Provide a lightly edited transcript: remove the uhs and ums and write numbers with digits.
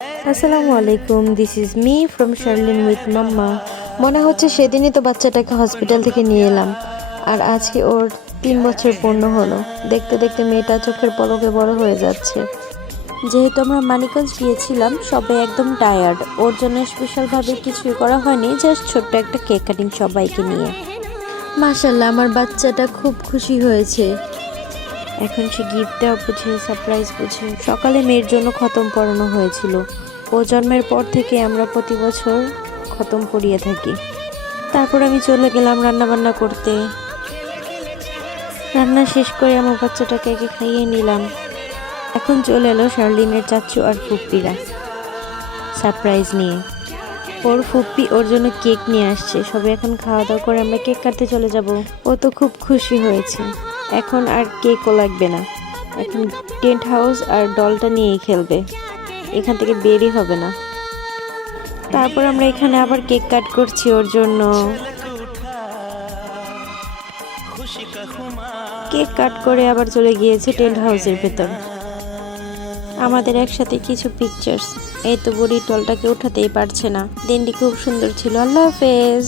আসসালামু আলাইকুম, this is me from Sharleen with mamma. মনে হচ্ছে সেদিনই তো বাচ্চাটাকে হসপিটাল থেকে নিয়ে এলাম, আর আজকে ওর 3 বছর পূর্ণ হলো। দেখতে দেখতে মেয়েটা চোখের পলকে বড় হয়ে যাচ্ছে। যেহেতু আমরা মানিকগঞ্জ গিয়েছিলাম, সবাই একদম টায়ার্ড। ওর জন্য স্পেশালভাবে কিছুই করা হয়নি, জাস্ট ছোট্ট একটা কেক কাটিং সবাইকে নিয়ে। মাশাআল্লাহ, আমার বাচ্চাটা খুব খুশি হয়েছে। এখন সে গিফট দেওয়া বুঝে, সারপ্রাইজ বুঝে। সকালে মেয়ের জন্য খতম পড়ানো হয়েছিল। ও জন্মের পর থেকে আমরা প্রতি বছর খতম পড়িয়ে থাকি। তারপর আমি চলে গেলাম রান্না বান্না করতে। রান্না শেষ করে আমার বাচ্চাটাকে একে খাইয়ে নিলাম। এখন চলে এলো শার্লিনের চাচু আর ফুপ্পিরা সারপ্রাইজ নিয়ে। ওর ফুপ্পি ওর জন্য কেক নিয়ে আসছে। সবাই এখন খাওয়া দাওয়া করে আমরা কেক কাটতে চলে যাব। ও তো খুব খুশি হয়েছে। এখন আর কেকও লাগবে না, এখন টেন্ট হাউস আর ডলটা নিয়েই খেলবে, এখান থেকে বেরই হবে না। তারপর আমরা এখানে আবার কেক কাট করছি ওর জন্য। কেক কাট করে আবার চলে গিয়েছে টেন্ট হাউসের ভেতর। আমাদের একসাথে কিছু পিকচার্স। এই তো বুড়ি টলটাকে উঠাতেই পারছে না। দিনটি খুব সুন্দর ছিল। আল্লাহ হাফেজ।